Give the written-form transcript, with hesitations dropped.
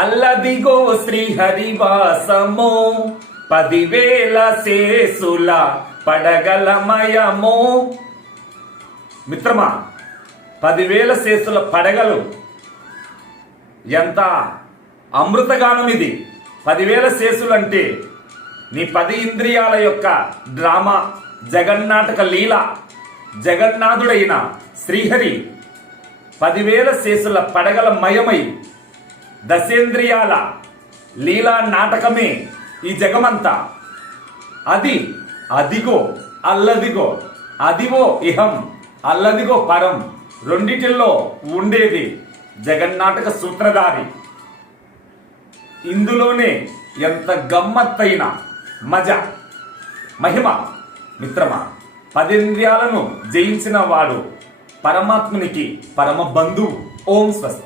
అల్లదిగో శ్రీహరివాసము 10,000 శేసుల పడగలమయము. మిత్రమా, 10,000 శేసుల పడగలు ఎంత అమృతగానం ఇది. 10,000 శేసులు అంటే నీ 10 ఇంద్రియాల యొక్క డ్రామా, జగన్నాటక లీల. జగన్నాథుడైన శ్రీహరి 10,000 శేసుల పడగల మయమై దశేంద్రియాల లీలా నాటకమే ఈ జగమంతా. అదిగో అల్లదిగో, అదిగో ఇహం, అల్లదిగో పరం, రెండిటిల్లో ఉండేది జగన్నాటక సూత్రధారి. ఇందులోనే ఎంత గమ్మత్తైన మహిమ. మిత్రమా, 10 ఇంద్రియాలను జయించిన వాడు పరమాత్మునికి పరమ బంధువు. ఓం స్వస్తి.